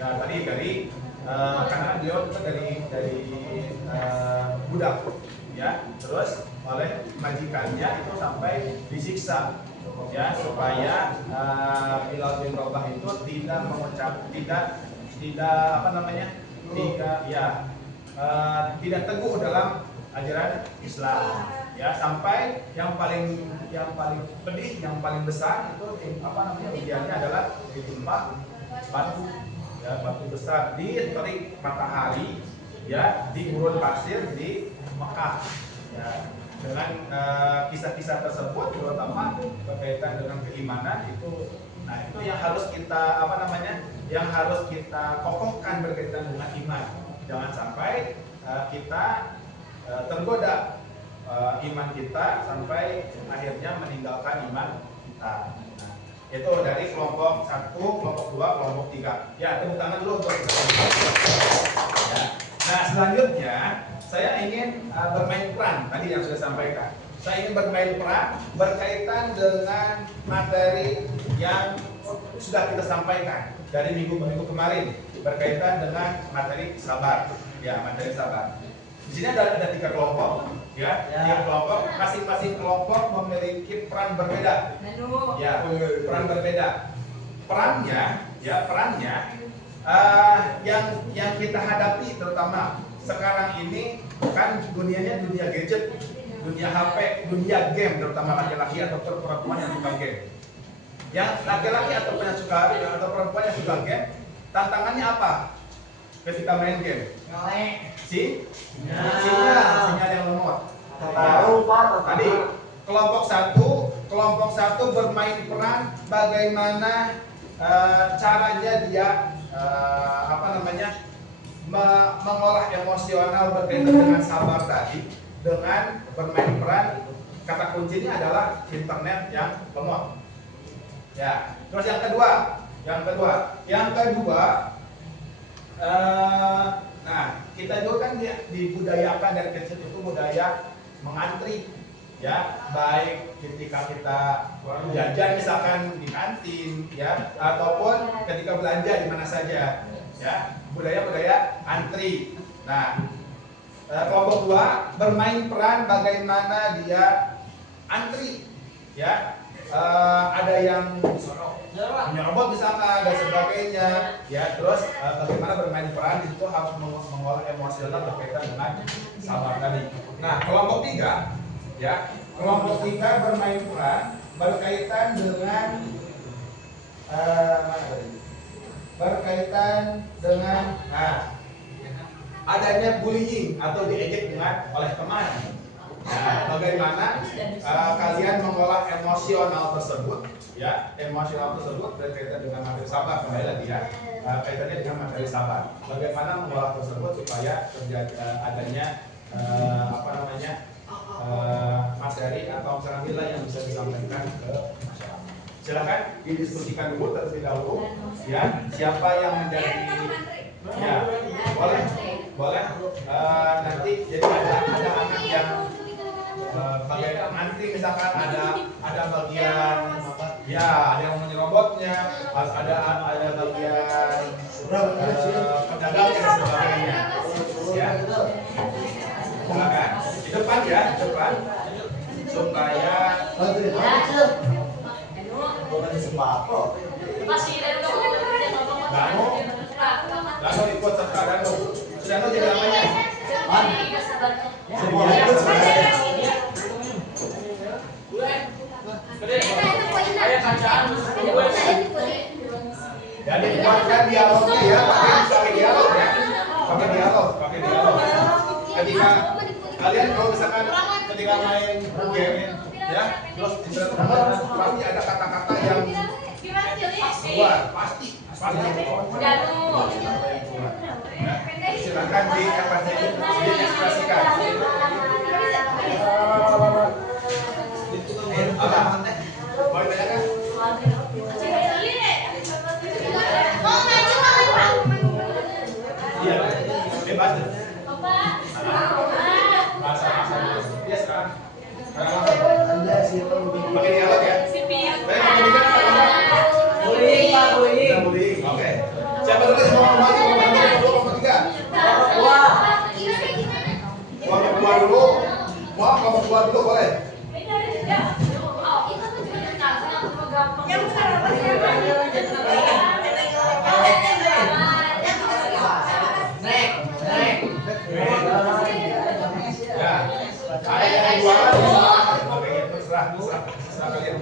Ya, tadi karena beliau itu dari budak, ya, terus oleh majikannya itu sampai disiksa, ya, supaya Bilal bin Rabah itu tidak teguh dalam ajaran Islam, ya, sampai yang paling pedih, yang paling besar itu ujiannya adalah ditimpa batu, ya, batu besar di terik matahari, ya, di gurun pasir di Mekah, ya. Dengan kisah-kisah tersebut terutama berkaitan dengan keimanan itu, nah itu yang harus kita yang harus kita kokohkan berkaitan dengan iman. Jangan sampai kita tergoda iman kita sampai akhirnya meninggalkan iman kita. Nah, itu dari kelompok 1, kelompok 2, kelompok 3. Ya, tepuk tangan dulu untuk ya. Nah, selanjutnya saya ingin bermain peran tadi yang sudah sampaikan. Saya ingin bermain peran berkaitan dengan materi yang sudah kita sampaikan. dari minggu kemarin berkaitan dengan materi sabar. Ya, materi sabar. Di sini ada 3 kelompok, ya. 3 kelompok, masing-masing kelompok memiliki peran berbeda. Ya, peran berbeda. Perannya yang kita hadapi terutama sekarang ini kan dunianya dunia gadget, dunia HP, dunia game, terutama laki-laki atau perempuan yang suka game. Yang laki-laki atau perempuan yang suka game, tantangannya apa? Ketika main game, sinyal yang lemot. Tadi kelompok satu bermain peran bagaimana caranya dia mengolah emosional berkaitan dengan sabar tadi dengan bermain peran. Kata kuncinya adalah internet yang lemot. Ya, terus yang kedua, nah kita juga kan dibudayakan dari kecil itu budaya mengantri, ya, baik ketika kita jajan misalkan di kantin, ya, ataupun ketika belanja di mana saja, ya, budaya antri. Nah, kelompok 2 bermain peran bagaimana dia antri, ya, ada yang menyerobot misalkan dan sebagainya, ya. Terus bagaimana bermain peran di situ harus mengolah emosional berkaitan dengan sabar tadi. Nah, kelompok 3, ya, kelompok 3 bermain peran berkaitan dengan adanya bullying atau diejek oleh teman. Nah, bagaimana kalian mengolah emosional tersebut, ya, emosional tersebut berkaitan dengan materi sabar. Kembali lagi, ya, kaitannya dengan materi sabar. Bagaimana mengolah tersebut supaya terjadi adanya materi atau misalnya nilai yang bisa disampaikan ke masyarakat. Silakan didiskusikan dulu terlebih dahulu, ya, siapa yang menjadi, ya, boleh nanti jadi ada anak yang bagian antri misalkan ada bagian, ya, ada yang menyerobotnya, ada bagian pedagangnya dan sebagainya, ya. Silakan di depan, ya, di depan supaya Dano ikut serta Dano jadi namanya. Jadi buatkan dialognya, ya, pakai dialog, ya, pakai dialog. Ketika kalian kalau misalkan ketika main game, ya, terus pasti ada kata-kata yang keluar, pasti. Silakan diekspresikan. Boleh tanyakan? Iya, bebas. Masa-masa ya sekarang. Pakai dialog, ya. Bullying. Oke. Siapa dulu yang mau maju? Kelompok 3. Kelompok 2 dulu. Mau kelompok 2 dulu boleh? Ya. Ada yang jualan, terserah kalian.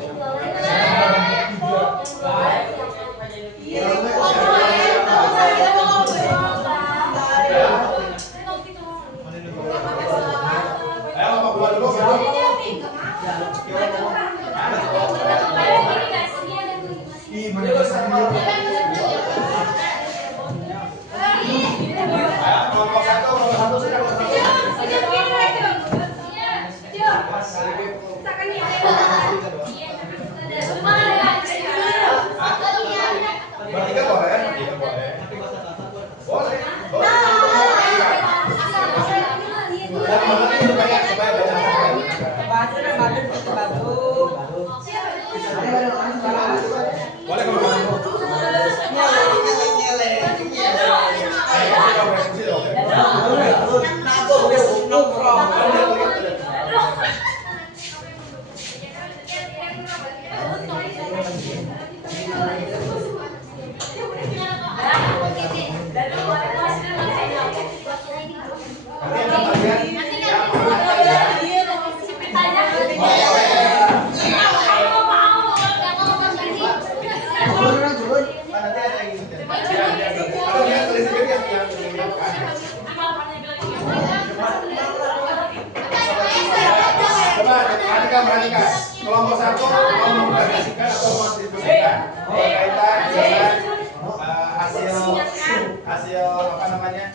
hasil apa namanya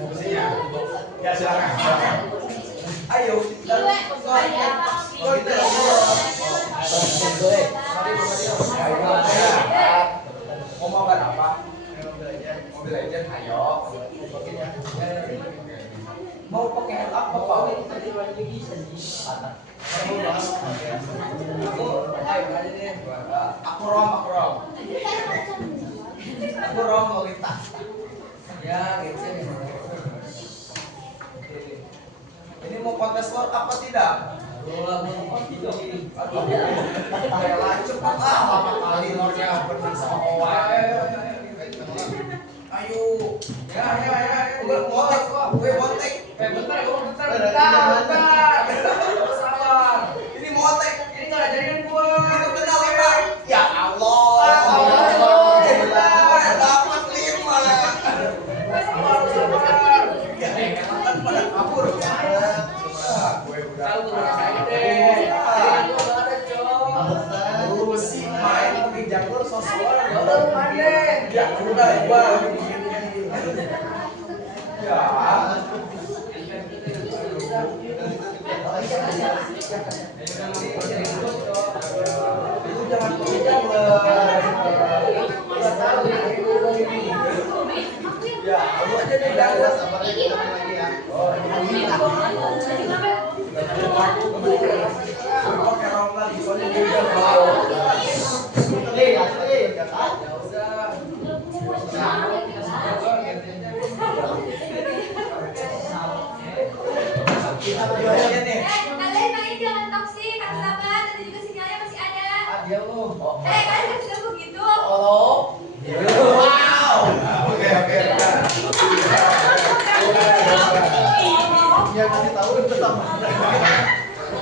diskusinya. Ya silakan. Ayo kita mau mabar apa? Mobile Legend, ayo. Mau pakai apa Pak? Tadi lagi patah. Aku rom Lolita. Ya, gitu. Ini mau kontes war apa tidak? Cepat lah, lama kali lornya berenang sama Owa. Ayo. Ya. Gue motek. Bentar. Sabar. Ini motek. Ini nggak jadian gue. Itu kenal 5. Ya Allah. Dapat 5. Ya, kan pada kabur. Gue udah. Lu sih main pakai jangkul sosokan. Ya udah, Bang. Ya. Itu jangan ya, lu aja deh jangan sabar lagi ya. Oh, oke, rom lagi soalnya dia udah mau. Ya udah. Kita berdua aja nih. Kalian main jangan toksik, harus sabar. Nanti juga sinyalnya masih ada. Dia lu. Kalian gak bisa begitu. Oh. Wow. Oke. Dia kasih tahu itu sama.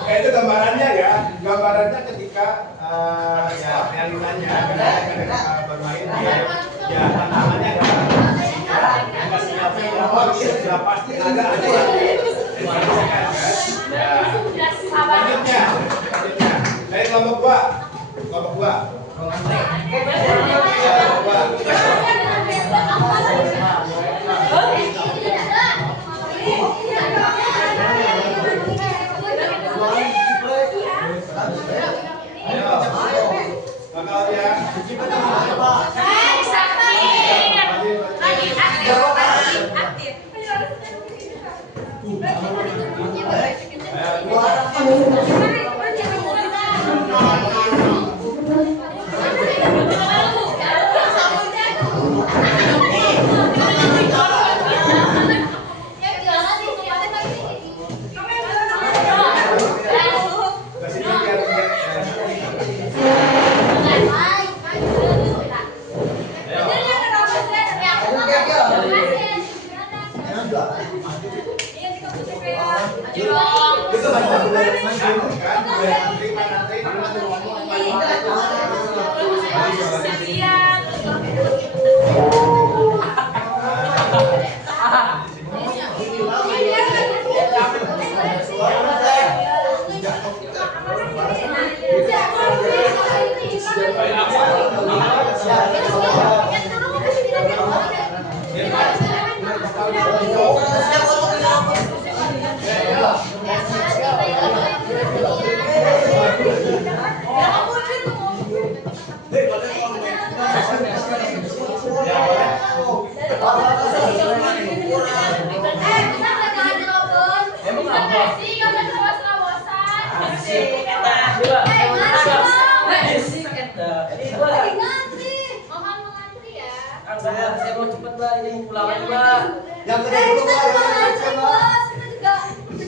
Itu gambarannya ya. Gambarannya ketika ya realitanya ketika bermain game ya tantangannya adalah sudah pasti ada yang dimaksudkan kan. Ya. Selanjutnya. Dari kelompok gua. Saya mau cepet Mbak, ini mau pulang lagi Mbak. Yang tadi dulu Mbak,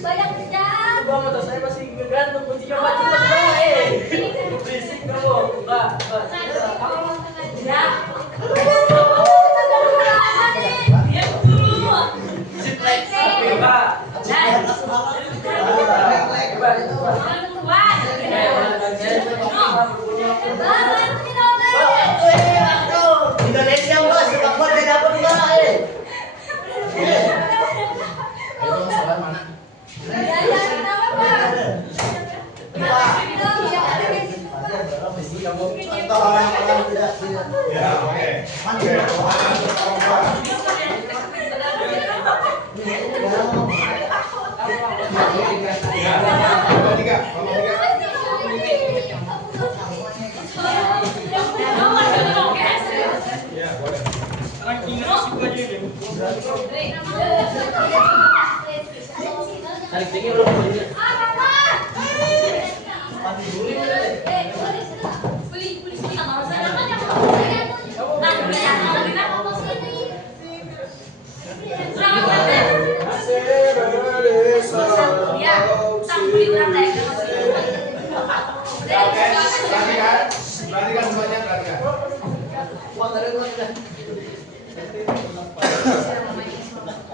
banyak kerjaan. Mbak, motor saya masih gantung kuncinya Mbak, cepet Mbak. Berisik kamu, Mbak. Ya. Diam dulu. Ciplek, Mbak. Indonesia bos, sepak bola dia dapat bola Ya, oke. Tarik tinggi belum belinya? Perhatikan semuanya, perhatikan.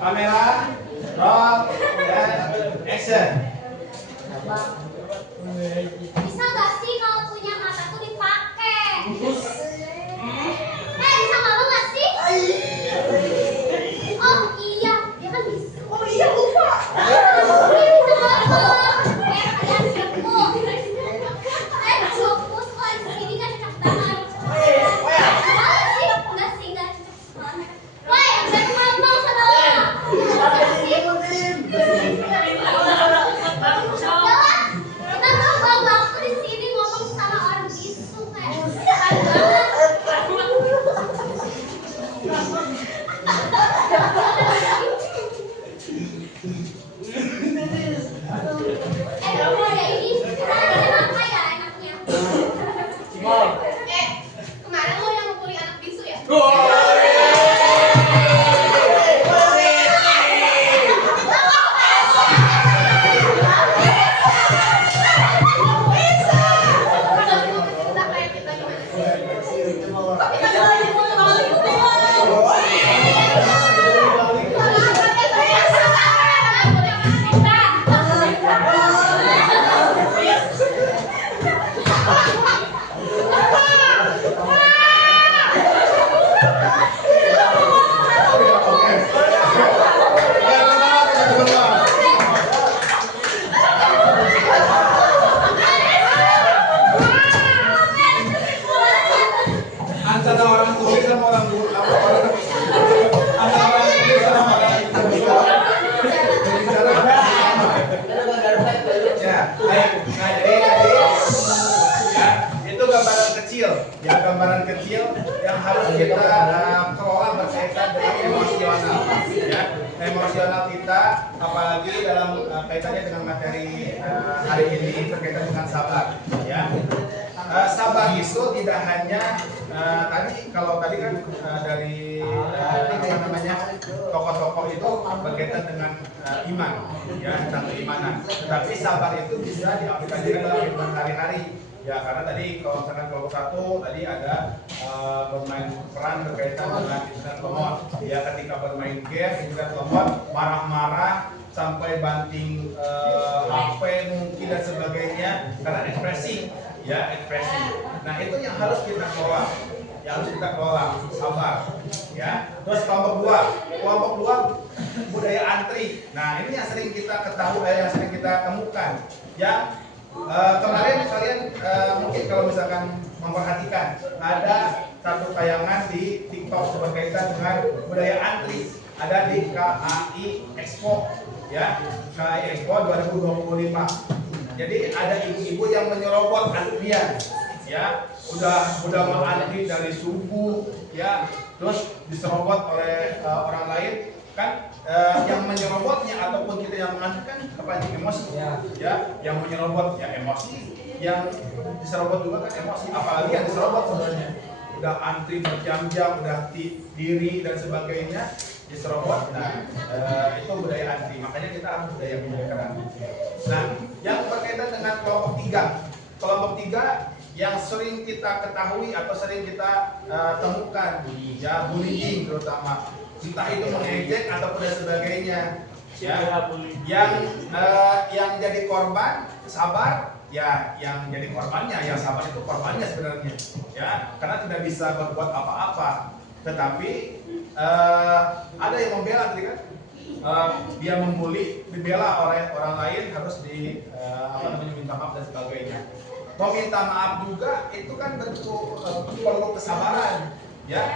Kamera, roll, dan action. Bisa nggak sih kalau punya mata tuh dipakai? Bisa ngomong nggak sih? Oh iya, dia kan bisa. Oh iya lupa. Dia bisa ngomong. Kalian fokus. Fokus kok di sini nggak cocok banget. Enggak sih, nggak cocok banget. Woi, jangan ngomong sama lo. Kenapa bawa aku di sini ngomong sama orang bisu kayak kamu ada ini kenapa ya enaknya? Kemarin lo yang membuli anak bisu ya? Antara orang tulis sama orang antara orang tulis sama orang ya, itu gambaran kecil, ya gambaran kecil yang harus kita kelola berkaitan dengan emosional, ya emosional kita, apalagi dalam kaitannya dengan materi hari ini berkaitan dengan sabar, ya. Sabar itu tidak hanya kalau tadi kan dari tokoh-tokoh itu berkaitan dengan iman, ya tentang keimanan. Tetapi sabar itu bisa diaplikasikan dalam kehidupan sehari-hari, ya karena tadi kalau misalkan kelompok satu tadi ada bermain peran berkaitan dengan internet lemot, ya ketika bermain game internet lemot marah-marah sampai banting HP mungkin dan sebagainya karena ekspresi. Ya ekspresi. Nah itu yang harus kita kelola, sabar. Ya. Terus kelompok dua budaya antri. Nah ini yang sering kita ketahui, yang sering kita temukan. Ya kemarin kalian mungkin kalau misalkan memperhatikan ada satu tayangan di TikTok berkaitan dengan budaya antri. Ada di KAI Expo, ya KAI Expo 2025. Jadi ada ibu-ibu yang menyerobot antrian, ya, udah mengantri dari subuh, ya, terus diserobot oleh orang lain, kan? Yang menyerobotnya ataupun kita yang mengantri kan kepancing emosi, ya, yang menyerobot ya emosi, yang diserobot juga kan emosi, apalagi yang diserobot sebenarnya udah antri berjam-jam, udah diri dan sebagainya. Diserobot, nah itu budaya antri, makanya kita harus budaya membiarkan antri. Nah, yang berkaitan dengan kelompok tiga yang sering kita ketahui atau sering kita temukan, ya bullying terutama, entah itu mengejek ataupun dan sebagainya, ya, yang jadi korban sabar, ya yang jadi korbannya, yang sabar itu korbannya sebenarnya, ya karena tidak bisa berbuat apa-apa, tetapi ada yang membela tadi kan, dia membuli, dibela oleh orang lain harus minta maaf dan sebagainya. Meminta maaf juga itu kan bentuk perlu kesabaran, ya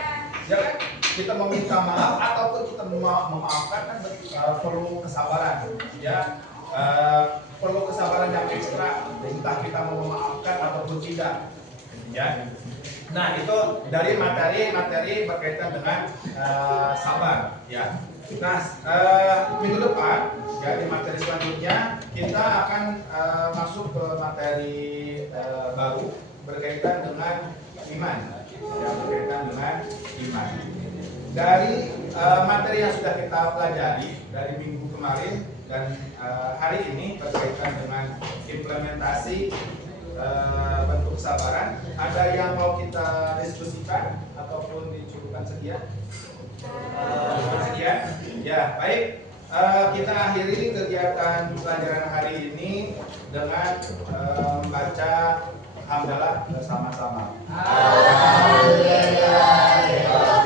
kan kita meminta maaf ataupun kita memaafkan kan perlu kesabaran, ya perlu kesabaran yang ekstra, entah kita mau memaafkan ataupun tidak, ya. Nah, itu dari materi berkaitan dengan sabar, ya. Nah, minggu depan, ya, di materi selanjutnya kita akan masuk ke materi baru berkaitan dengan iman, ya, berkaitan dengan iman. Dari materi yang sudah kita pelajari dari minggu kemarin dan hari ini berkaitan dengan implementasi bentuk kesabaran, ada yang mau kita diskusikan ataupun dicukupkan sekian? Sekian, ya, baik. Kita akhiri kegiatan pelajaran hari ini dengan membaca hamdalah bersama-sama. Alhamdulillah.